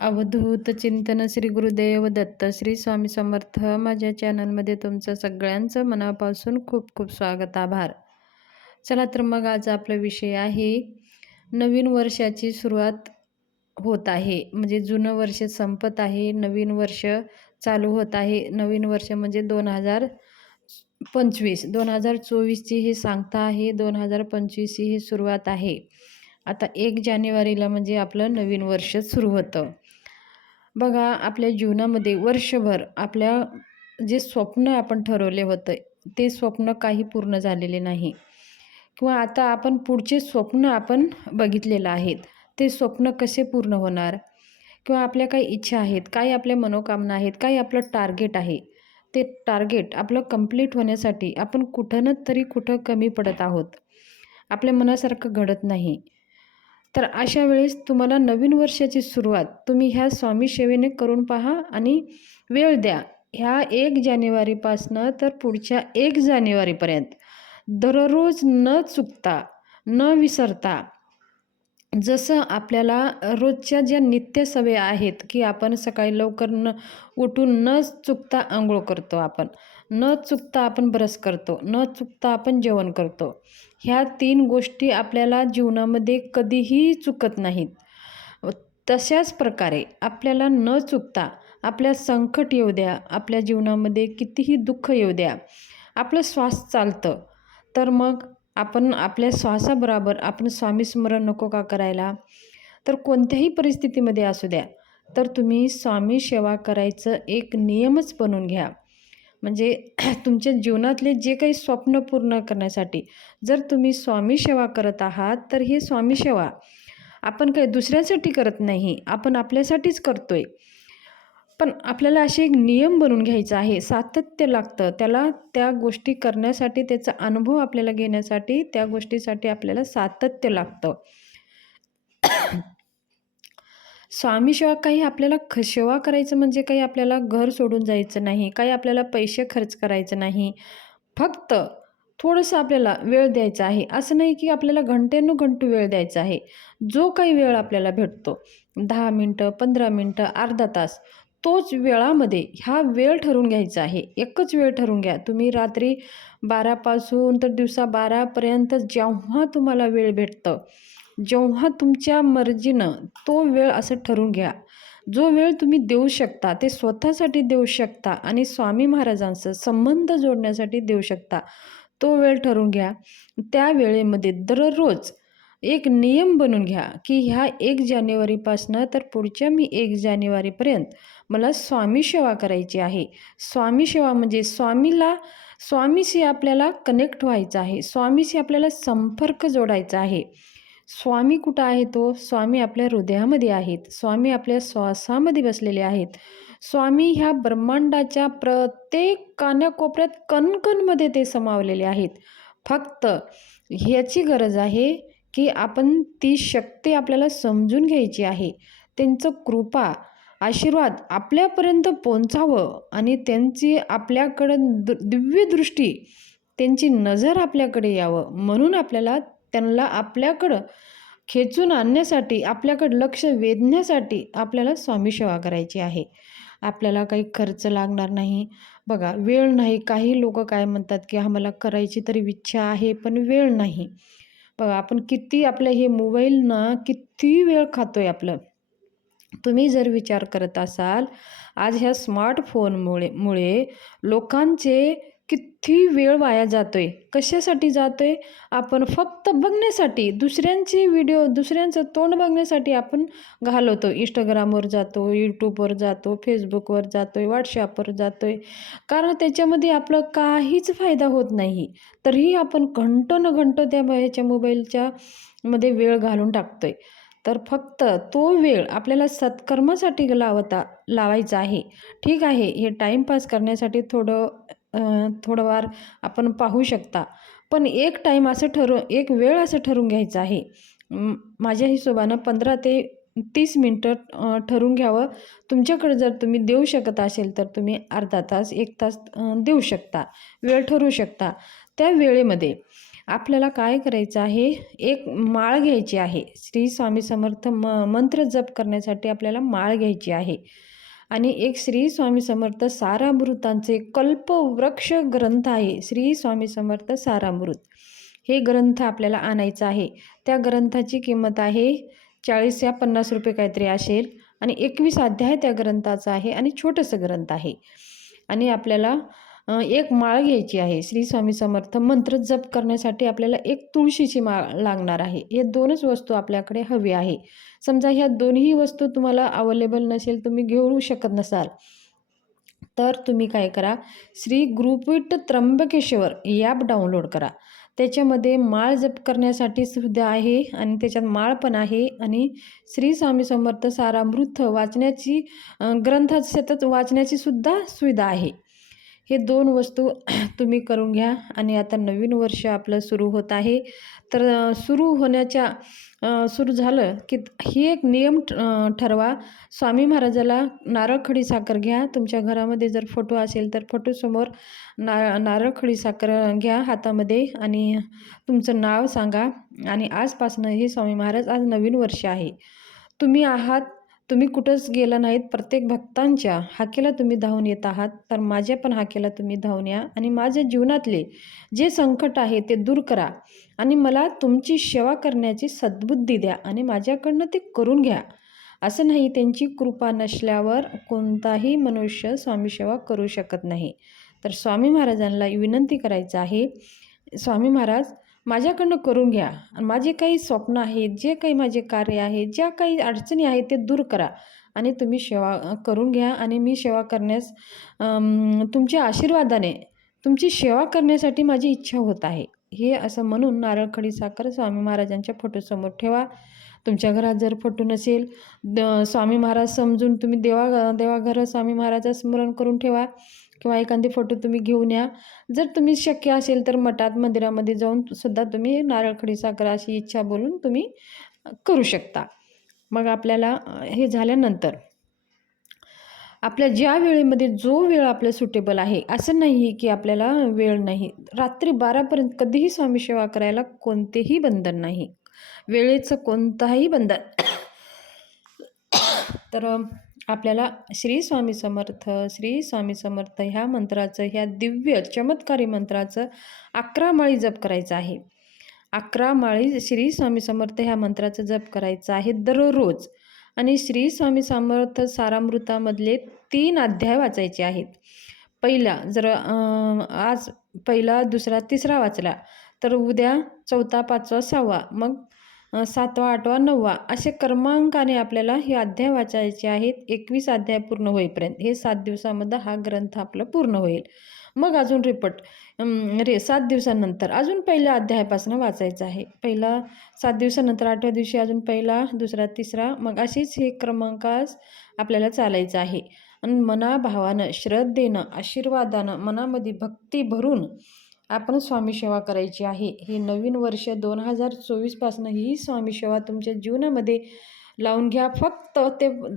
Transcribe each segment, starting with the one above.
अवधूत चिंतन श्री गुरुदेव दत्त श्री स्वामी समर्थ. माझ्या चॅनलमध्ये तुमचं सगळ्यांचं मनापासून खूप खूप स्वागत, आभार. चला तर मग आज आपला विषय आहे नवीन वर्षाची सुरुवात होत आहे. म्हणजे जुनं वर्ष संपत आहे, नवीन वर्ष चालू होत आहे. नवीन वर्ष म्हणजे 2025 2024ची ही सांगता आहे. 2025ची ही सुरुवात आहे. आता 1 जानेवारीला म्हणजे आपलं नवीन वर्ष सुरू होतं. बघा, आपल्या जीवनामध्ये वर्षभर आपल्या जे स्वप्न आपण ठरवले होते ते स्वप्न काही पूर्ण झालेले नाही, किंवा आता आपण पुढचे स्वप्न आपण बघितलेलं आहेत, ते स्वप्न कसे पूर्ण होणार, किंवा आपल्या काही इच्छा आहेत, काही आपल्या मनोकामना आहेत, काही आपलं टार्गेट आहे, ते टार्गेट आपलं कंप्लीट होण्यासाठी आपण कुठं ना तरी कुठं कमी पडत आहोत, आपल्या मनासारखं घडत नाही. तर अशा वेळेस तुम्हाला नवीन वर्षाची सुरुवात तुम्ही ह्या स्वामी सेवेने करून पहा आणि वेळ द्या. ह्या 1 जानेवारीपासनं तर पुढच्या 1 जानेवारीपर्यंत दररोज न चुकता, न विसरता, जसं आपल्याला रोजच्या ज्या नित्य सवयी आहेत, की आपण सकाळी लवकर उठून न चुकता अंघोळ करतो, आपण न चुकता आपण ब्रश करतो, न चुकता आपण जेवण करतो. ह्या 3 गोष्टी आपल्याला जीवनामध्ये कधीही चुकत नाहीत. तशाच प्रकारे आपल्याला न चुकता, आपल्या संकट येऊ द्या, आपल्या जीवनामध्ये कितीही दुःख येऊ द्या, आपलं श्वास चालतं, तर मग आपण आपल्या श्वासाबरोबर आपण स्वामी स्मरण नको का करायला? तर कोणत्याही परिस्थितीमध्ये असू द्या, तर तुम्ही स्वामी सेवा करायचं एक नियमच बनवून घ्या. म्हणजे तुमच्या जीवनातले जे काही स्वप्न पूर्ण करण्यासाठी जर तुम्ही स्वामी सेवा करत आहात, तर हे स्वामी सेवा आपण काही दुसऱ्यासाठी करत नाही, आपण आपल्यासाठीच करतोय. पण आपल्याला असे एक नियम बनवून घ्यायचा आहे, सातत्य लागतं त्याला, त्या गोष्टी करण्यासाठी, त्याचा अनुभव आपल्याला घेण्यासाठी, त्या गोष्टीसाठी आपल्याला सातत्य लागतं. स्वामी सेवा काही आपल्याला सेवा करायचं म्हणजे काही आपल्याला घर सोडून जायचं नाही, काही आपल्याला पैसे खर्च करायचं नाही, फक्त थोडंसं आपल्याला वेळ द्यायचा आहे. असं नाही की आपल्याला घंटेनुघंटू वेळ द्यायचा आहे. जो काही वेळ आपल्याला भेटतो, 10 मिनटं, 15 मिनटं, अर्धा तास, तोच वेळामध्ये ह्या वेळ ठरवून घ्यायचा आहे. एकच वेळ ठरवून घ्या. तुम्ही रात्री 12 पासून तर दिवसा 12पर्यंत जेव्हा तुम्हाला वेळ भेटतं, जेव्हा तुमच्या मर्जीनं तो वेळ असं ठरवून घ्या. जो वेळ तुम्ही देऊ शकता ते स्वतःसाठी देऊ शकता आणि स्वामी महाराजांचा संबंध जोडण्यासाठी देऊ शकता, तो वेळ ठरवून घ्या. त्या वेळेमध्ये दररोज एक नियम बनवून घ्या, की ह्या 1 जानेवारीपासनं तर पुढच्या मी 1 जानेवारीपर्यंत मला स्वामी सेवा करायची आहे. स्वामी सेवा म्हणजे स्वामीशी आपल्याला कनेक्ट व्हायचं आहे, स्वामीशी आपल्याला संपर्क जोडायचा आहे. स्वामी कुठं आहे? तो स्वामी आपल्या हृदयामध्ये आहेत, स्वामी आपल्या श्वासामध्ये बसलेले आहेत. स्वामी ह्या ब्रह्मांडाच्या प्रत्येक कानाकोपऱ्यात, कणकणमध्ये ते समावलेले आहेत. फक्त ह्याची गरज आहे की आपण ती शक्ती आपल्याला समजून घ्यायची आहे. त्यांचं कृपा, आशीर्वाद आपल्यापर्यंत पोहोचावं आणि त्यांची आपल्याकडं दिव्य दृष्टी, त्यांची नजर आपल्याकडे यावं, म्हणून आपल्याला त्यांना आपल्याकडं खेचून आणण्यासाठी, आपल्याकडं लक्ष वेधण्यासाठी आपल्याला स्वामी सेवा करायची आहे. आपल्याला काही खर्च लागणार नाही. बघा, वेळ नाही. काही लोक काय म्हणतात की आम्हाला करायची तरी इच्छा आहे पण वेळ नाही. बघा, आपण किती आपलं हे मोबाईल किती वेळ खातोय आपलं. तुम्ही जर विचार करत असाल, आज ह्या स्मार्टफोनमुळे लोकांचे किती वेळ वाया जातोय. कशासाठी जातोय? आपण फक्त बघण्यासाठी, दुसऱ्यांचे व्हिडिओ, दुसऱ्यांचं तोंड बघण्यासाठी आपण घालवतो. इंस्टाग्रामवर जातो, यूट्यूबवर जातो, फेसबुकवर जातोय, व्हॉट्सॲपवर जातोय. कारण त्याच्यामध्ये आपलं काहीच फायदा होत नाही. तरीही आपण घंटोनघंटो त्या ह्याच्या मोबाईलच्या मध्ये वेळ घालून टाकतोय. तर फक्त तो वेळ आपल्याला सत्कर्मासाठी लावायचा आहे. ठीक आहे, हे टाईमपास करण्यासाठी थोडं वार आपण पाहू शकता, पण एक वेळ असं ठरवून घ्यायचं आहे. माझ्या हिशोबानं 15 ते 30 मिनटं ठरवून घ्यावं. तुमच्याकडे जर तुम्ही देऊ शकत असेल तर तुम्ही अर्धा तास, 1 तास देऊ शकता, वेळ ठरवू शकता. त्या वेळेमध्ये आपल्याला काय करायचं आहे, एक माळ घ्यायची आहे. श्री स्वामी समर्थ मंत्र जप करण्यासाठी आपल्याला माळ घ्यायची आहे. आणि एक श्री स्वामी समर्थ सारामृतांचे कल्पवृक्ष ग्रंथ आहे. श्री स्वामी समर्थ सारामृत हे ग्रंथ आपल्याला आणायचं आहे. त्या ग्रंथाची किंमत आहे 40 या 50 रुपये काहीतरी असेल आणि 21 अध्याय त्या ग्रंथाचा आहे आणि छोटंसं ग्रंथ आहे. आणि आपल्याला एक माळ घ्यायची आहे. श्री स्वामी समर्थ मंत्र जप करण्यासाठी आपल्याला एक तुळशीची माळ लागणार आहे. हे 2च वस्तू आपल्याकडे हवी आहे. समजा ह्या दोन्ही वस्तू तुम्हाला अवेलेबल नसेल, तुम्ही घेऊ शकत नसाल, तर तुम्ही काय करा, श्री गुरुपीठ त्र्यंबकेश्वर ॲप डाउनलोड करा. त्याच्यामध्ये माळ जप करण्यासाठी सुविधा आहे आणि त्याच्यात माळ पण आहे आणि श्री स्वामी समर्थ सारामृत वाचण्याची ग्रंथ सतत वाचण्याची सुद्धा सुविधा आहे. हे 2 वस्तू तुम्ही करून घ्या. आणि आता नवीन वर्ष आपलं सुरू होत आहे, तर सुरू झालं की ही एक नियम ठरवा. स्वामी महाराजाला नारळ खडी साखर घ्या. तुमच्या घरामध्ये जर फोटो असेल तर फोटोसमोर नारळ खडी साखर घ्या हातामध्ये आणि तुमचं नाव सांगा. आणि आजपासनं हे स्वामी महाराज, आज नवीन वर्ष आहे, तुम्ही कुठंच गेला नाहीत, प्रत्येक भक्तांच्या हाकेला तुम्ही धावून येत आहात, तर माझ्या पण हाकेला तुम्ही धावून या आणि माझ्या जीवनातले जे संकट आहे ते दूर करा आणि मला तुमची सेवा करण्याची सद्बुद्धी द्या आणि माझ्याकडनं ते करून घ्या. असं नाही, त्यांची कृपा नसल्यावर कोणताही मनुष्य स्वामी सेवा करू शकत नाही. तर स्वामी महाराजांना विनंती करायचं आहे, स्वामी महाराज माझ्याकडनं करून घ्या आणि माझे काही स्वप्न आहेत, जे काही माझे कार्य आहे, ज्या काही अडचणी आहेत ते दूर करा आणि तुम्ही सेवा करून घ्या आणि मी सेवा करण्यास तुमच्या आशीर्वादाने तुमची सेवा करण्यासाठी माझी इच्छा होत आहे. हे असं म्हणून नारळ खडी साखर स्वामी महाराजांच्या फोटोसमोर ठेवा. तुमच्या घरात जर फोटो नसेल, स्वामी महाराज समजून तुम्ही देवाघर स्वामी महाराजा स्मरण करून ठेवा किंवा एखादी फोटो तुम्ही घेऊन या. जर तुम्ही शक्य असेल तर मठात मंदिरामध्ये जाऊन सुद्धा तुम्ही नारळ खडी साखर अशी इच्छा बोलून तुम्ही करू शकता. मग आपल्याला हे झाल्यानंतर आपल्या ज्या वेळेमध्ये जो वेळ आपल्या सुटेबल आहे, असं नाही की आपल्याला वेळ नाही, रात्री 12पर्यंत कधीही स्वामी सेवा करायला कोणतेही बंधन नाही, वेळेचं कोणताही बंधन. तर आपल्याला श्री स्वामी समर्थ ह्या मंत्राचं, ह्या दिव्य चमत्कारी मंत्राचं 11 माळी जप करायचं आहे. 11 माळी श्री स्वामी समर्थ ह्या मंत्राचं जप करायचं आहे दररोज. आणि श्री स्वामी समर्थ सारामृतामधले 3 अध्याय वाचायचे आहेत. पहिला जर आज पहिला, दुसरा, तिसरा वाचला तर उद्या 4था, 5वा, 6वा, मग 7वा, 8वा, 9वा असे क्रमांकाने आपल्याला हे अध्याय वाचायचे आहेत. 21 अध्याय पूर्ण होईपर्यंत हे 7 दिवसामध्ये हा ग्रंथ आपला पूर्ण होईल. मग अजून 7 दिवसानंतर अजून पहिल्या अध्यायापासून वाचायचं आहे. पहिला 7 दिवसानंतर 8व्या दिवशी अजून पहिला, दुसरा, तिसरा, मग अशीच हे क्रमांकास आपल्याला चालायचं आहे. आणि मनाभावानं, श्रद्धेनं, आशीर्वादानं, मनामध्ये भक्ती भरून आपण स्वामी सेवा करायची आहे. हे नवीन वर्ष 2024पासून ही स्वामी सेवा तुमच्या जीवनामध्ये लावून घ्या. फक्त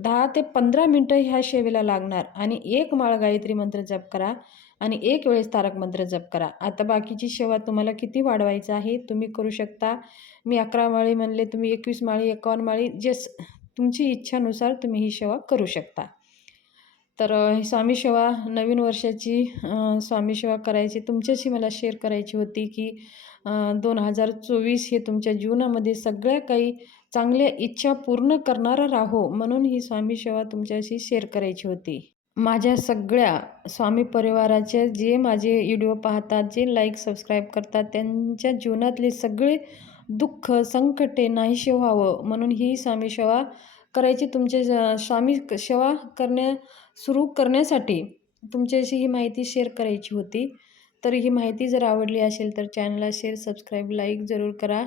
10 ते 15 मिनटं ह्या सेवेला लागणार आणि 1 माळ गायत्री मंत्र जप करा आणि 1 वेळेस तारक मंत्र जप करा. आता बाकीची सेवा तुम्हाला किती वाढवायचं आहे तुम्ही करू शकता. मी 11 माळी म्हणले, तुम्ही 21 माळी, 51 माळी, तुमची इच्छानुसार तुम्ही ही सेवा करू शकता. तर स्वामी सेवा नवीन वर्षाची स्वामी सेवा करायची तुमच्याशी मला शेअर करायची होती की 2024 हे तुमच्या जीवनामध्ये सगळ्या काही चांगल्या इच्छा पूर्ण करणारा राहो, म्हणून ही स्वामी सेवा तुमच्याशी शेअर करायची होती. माझ्या सगळ्या स्वामी परिवाराचे जे माझे व्हिडिओ पाहतात, जे लाईक सबस्क्राईब करतात, त्यांच्या जीवनातले सगळे दुःख संकटे नाहीसे व्हावं म्हणून ही स्वामी सेवा करायची. तुमच्या स्वामी सेवा सुरू करण्यासाठी तुमच्याशी ही माहिती शेअर करायची होती. तर ही माहिती जर आवडली असेल तर चॅनलला शेअर, सबस्क्राईब, लाईक जरूर करा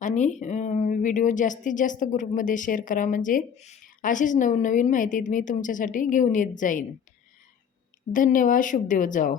आणि व्हिडिओ जास्तीत जास्त ग्रुपमध्ये शेअर करा, म्हणजे अशीच नवनवीन माहिती मी तुमच्यासाठी घेऊन येत जाईन. धन्यवाद. शुभ दिवस जाओ.